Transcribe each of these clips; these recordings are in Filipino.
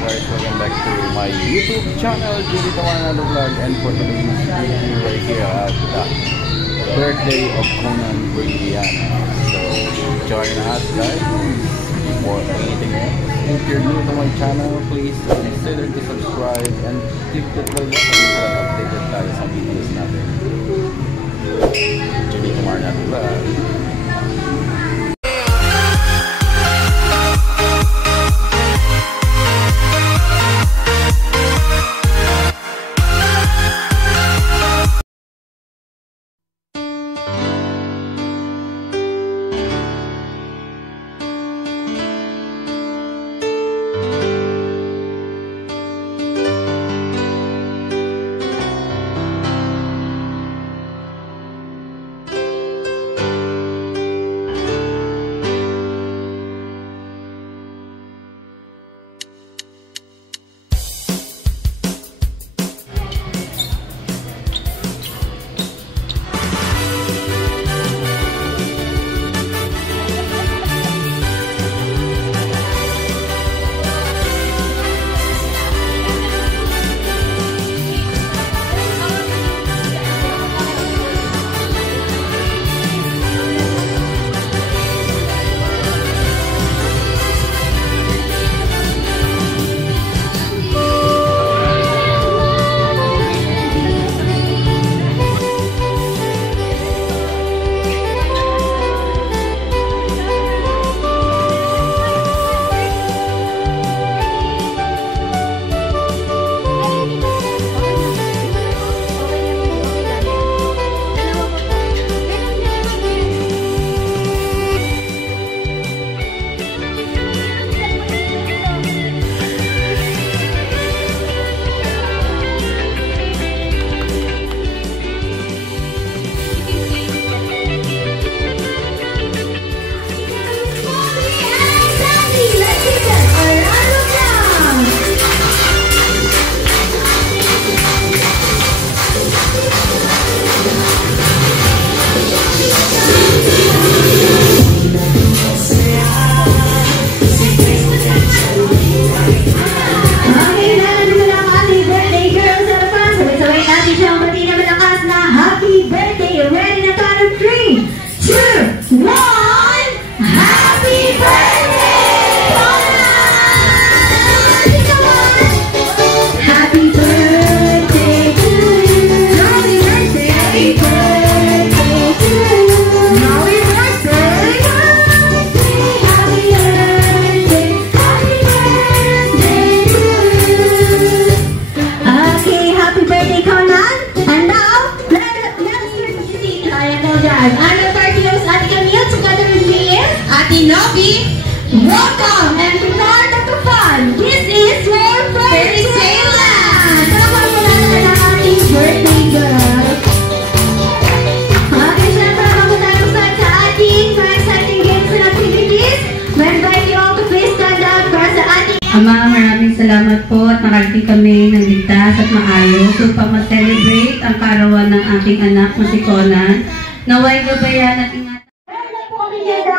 guys, welcome back to my YouTube channel, Julie Tawanalo Vlog. And for today's video right here at the birthday of Conan Brilliana. So join us guys. Before anything else, if you're new to my channel, please consider to subscribe and click the bell button para updated tayo sa videos natin. Julie Tawanalo Vlog. Welcome and start of the fun. This is your birthday land. Salamat po natin ang ating birthday girl. Okay, syempre bago tayo start sa ating exciting games and activities, we invite you all to please stand up para sa ating... Ama, maraming salamat po at nakarating kami ng ligtas at maayos upang mag-celebrate ang karawan ng ating anak na si Conan. Naway gabayan at ingatan.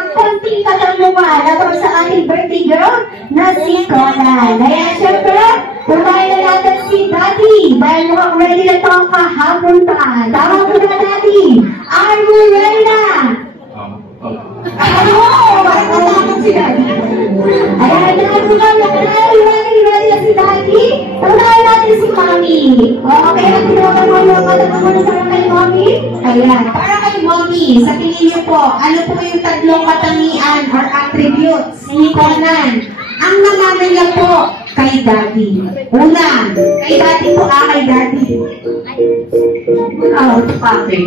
Konting katanungan about sa ating birthday girl na si Conan. Kaya syempre, kumain na natin si Daddy dahil mukhang ready na ito ang kahapon pa. Tama po na Daddy. Are you ready na? Ano? Bakit si Daddy? Ayan na, ready na si Daddy. Tunayan natin si Mommy. Okay, ang tinawagan mo yung katanungan para kay Mommy? Ayan, para kay Mommy, sa tingin niyo po, ano po yung tatlong katangian or attributes ni Conan ang namamala po kay Daddy? Una, kay Daddy po kay Daddy. Pake.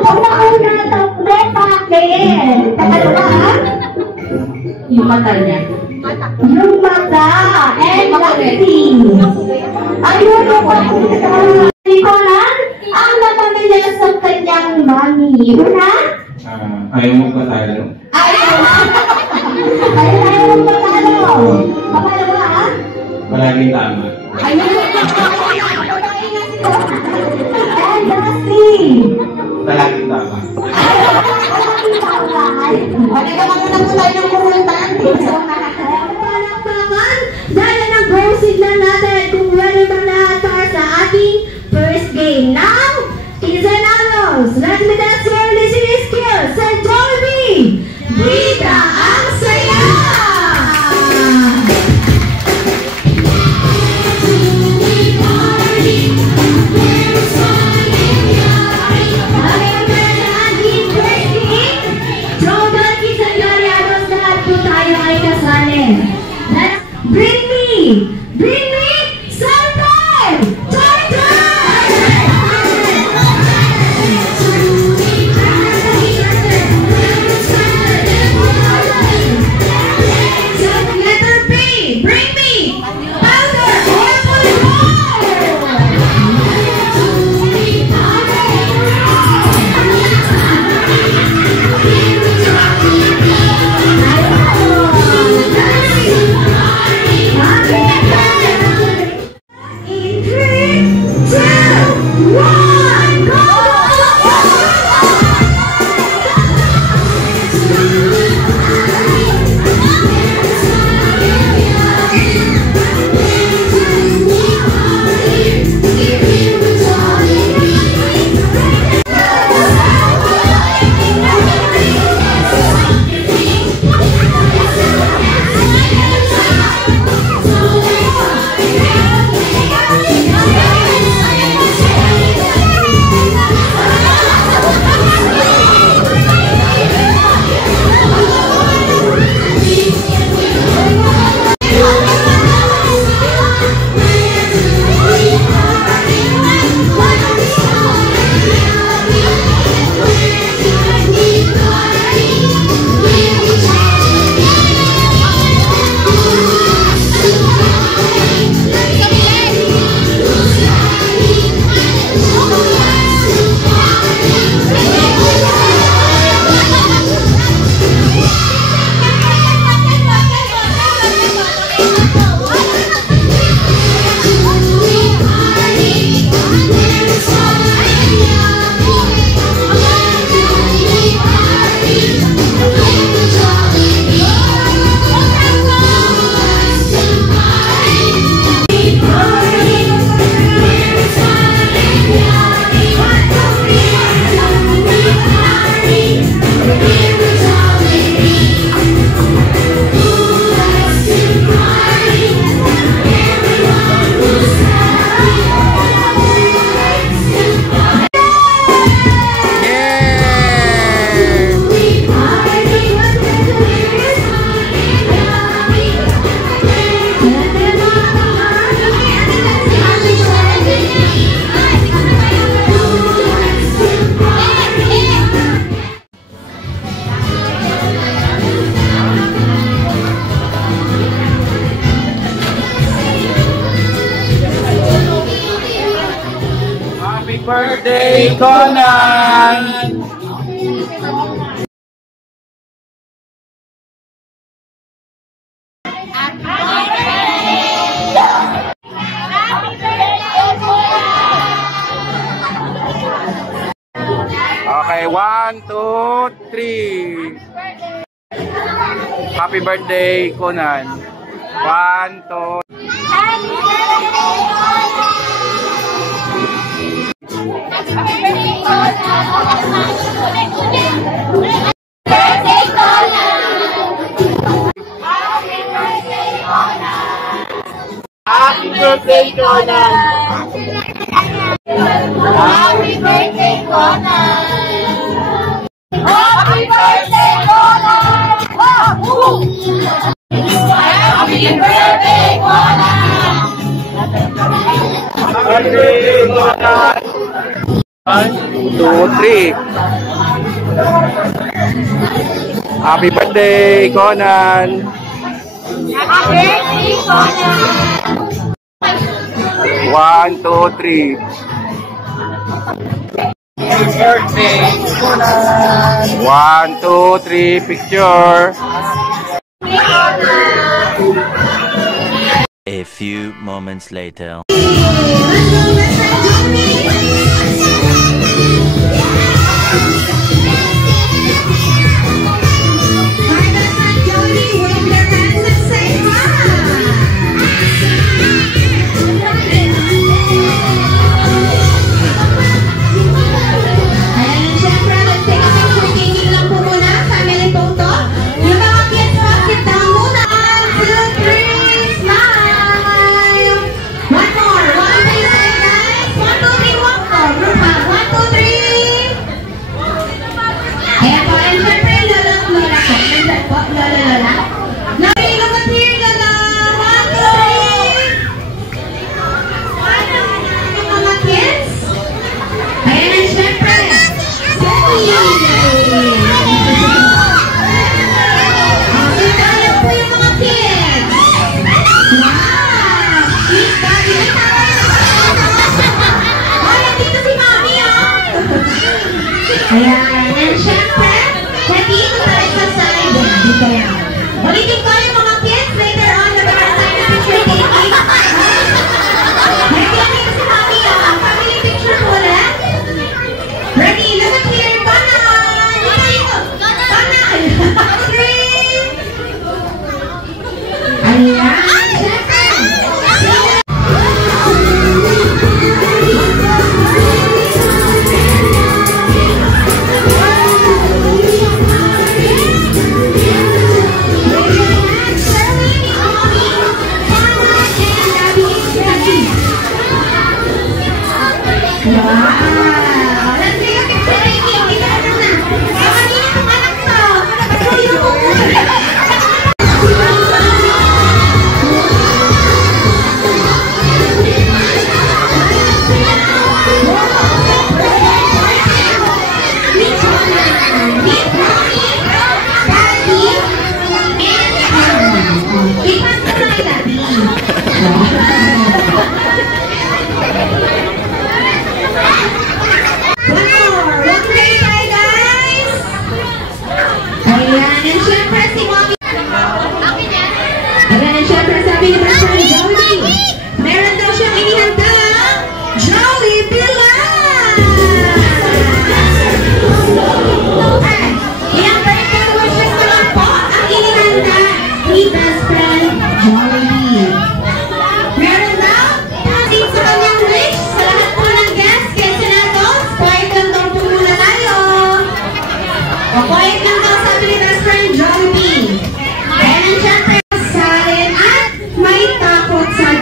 Huwag na ako na ito. Pake. Tatalo ka? Yung mata niya. Yung mata. And Daddy. Ayun po ni Conan ang namamala sa kanyang mami. Una? Ayaw mo patalo. Ayaw mo patalo. Pangalawa, ha? Palaging tama. Ayun. And lastly. Palaging tama. Palaging tama. Pwede ka muna po tayo ng kuruntan. Palakpakan dahil birthday, Conan! Okay, 1, 2, 3. Happy birthday, Conan. 1, 2. Happy birthday, Conan! Happy birthday, Conan! Happy birthday, Conan! Happy birthday, Conan! Happy birthday, Conan! 1, 2, 3. Happy birthday, Conan! Happy birthday, Conan! 1, 2, 3. Happy birthday, Conan! 1, 2, 3, picture. A few moments later. Ayan, and syempre, nandito tayo sa side. Dito yan. Ulitin ko yung mga kids later on na mga side na picture taking. Ready na dito si Mami, family picture muna. Ready, look at here, Conan! Dito, Conan! Ayan, syempre.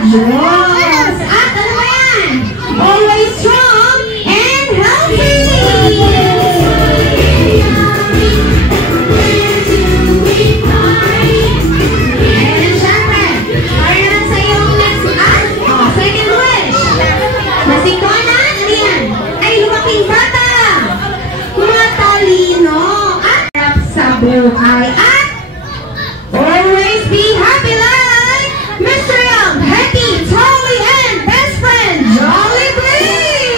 Yes! At ano ba yan? Always strong and healthy! And syempre, para na sa iyong next second wish. Na si Conan, ano yan? Ay lumaking bata! Matalino at harap sa buhay at always be happy like Mr. Young, Happy, Tolly, and best friend, Jollibee!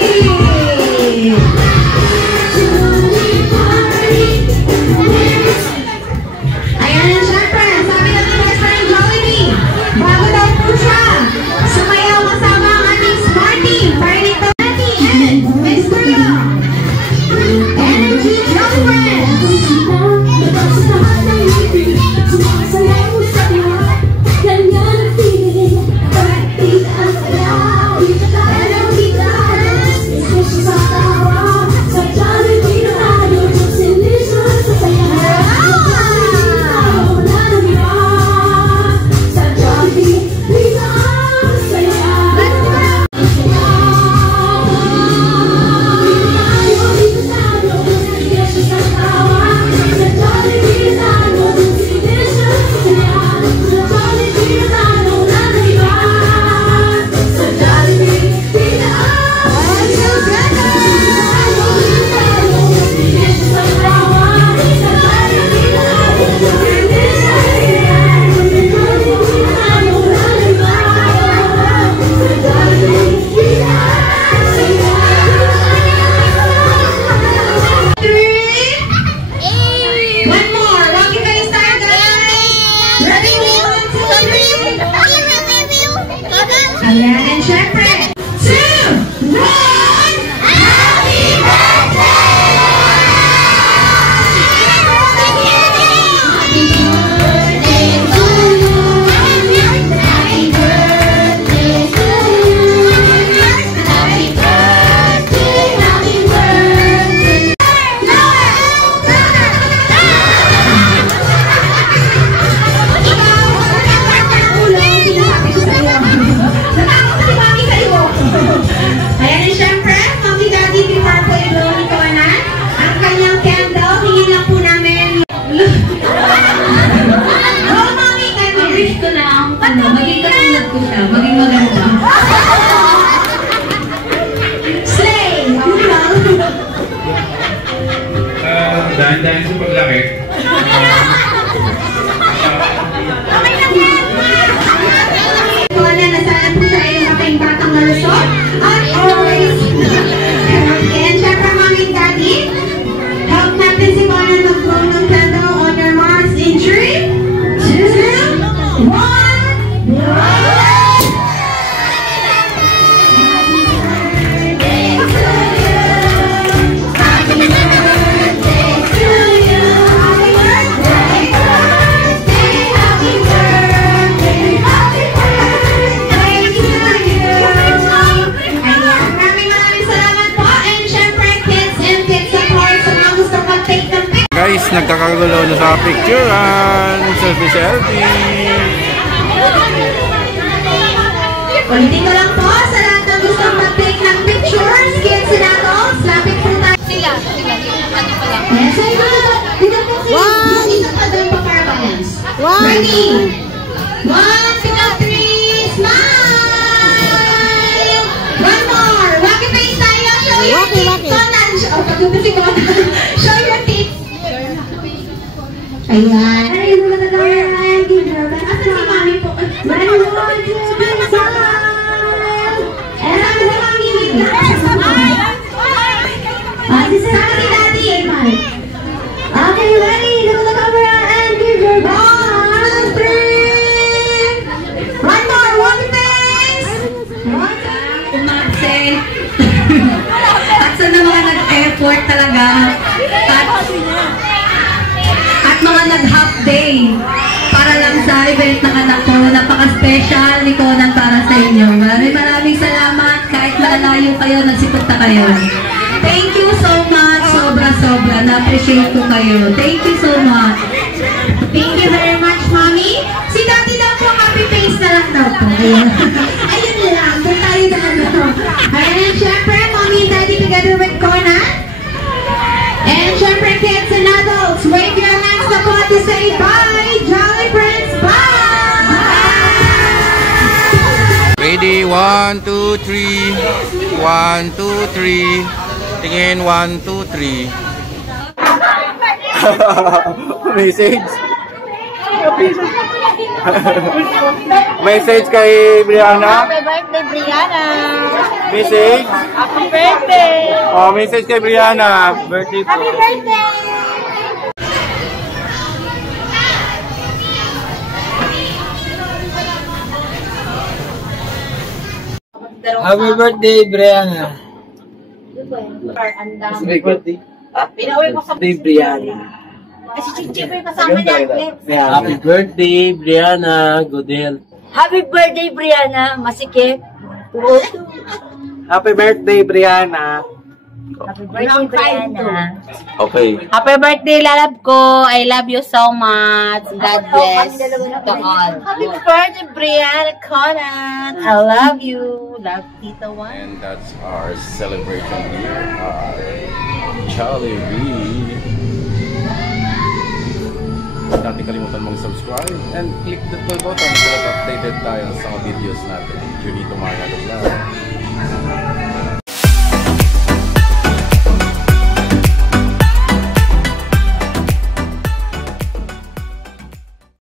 Ayan, and syempre, 2, 1, Happy birthday! Happy birthday to you. Happy birthday to you. Happy birthday, happy birthday. Ayan, and syempre, Mommy Daddy, before po i-blow ni Conan, ang kanyang candle, hingin lang po namin. Oh, Mommy, Wish ko na maging katulad ko siya, maging maganda. Slay! Yun lang. Dahan-dahan sa paglaki. Conan, nasaan po siya ay ating batang malusog at always. And syempre, Mommy Daddy, help natin si Conan mag-blow ng candle on your marks in 3, 2, 1, blow! Guys, nagkakagulo na sa picturean. Selfie. Ulitin ko lang po sa lahat ng gustong mag-take ng pictures, kids and adults, lapit po tayo. Sila. Ano pa lang? Yes, I will. Dito po sila. Dito pa doon pa para balance. Ready? 1, 2, 3, smile! One more. Wacky face tayo. Show your teeth. Conan. Oh, pagdupo si Conan. Show your teeth. Ayan. Ay, ano na lang. Asan si Mami po? Mami po. Okay, ready? Look at the camera and give your ball. 3. One more. One face. Umabse. At sa mga nag-effort talaga. At mga nag-half day. Para lang sa event ng anak ko. Napaka-special ni Conan para sa inyo. Maraming salamat. Kahit malayo kayo, nagsipunta kayo. Thank you so much. Sobra-sobra. Na-appreciate ko kayo. Thank you so much. Thank you very much, Mommy. Si Daddy daw po, happy face na lang daw po. Ayun. Ayun lang. Doon tayo na ano. Ayan, syempre, Mommy and Daddy together with Conan. And syempre, kids and adults, wave your hands na po to say bye. Jolly Prince, bye! Ready? 1, 2, 3. 1, 2, 3. Tingin, 1, 2, 3. Message. Message kay Brianna. Happy birthday, Brianna! Message. Happy birthday! Oh, message kay Brianna. Birthday po. Happy birthday! Happy birthday, Brianna. Happy birthday. Pinauwi ko sa Brianna. Kasi Chichi ko yung kasama niya. Happy birthday, Brianna. Good health. Happy birthday, Brianna. Masikip. Happy birthday, Brianna. Happy birthday, Brianna. Okay. Happy birthday, lalab ko. I love you so much. God bless to all. Happy birthday, Brianna Conan. I love you. Love Tita Juan. And that's our celebration here at Jollibee. Huwag natin kalimutan mag-subscribe and click the bell button para updated tayo sa mga videos natin. Junito Marnado Vlog.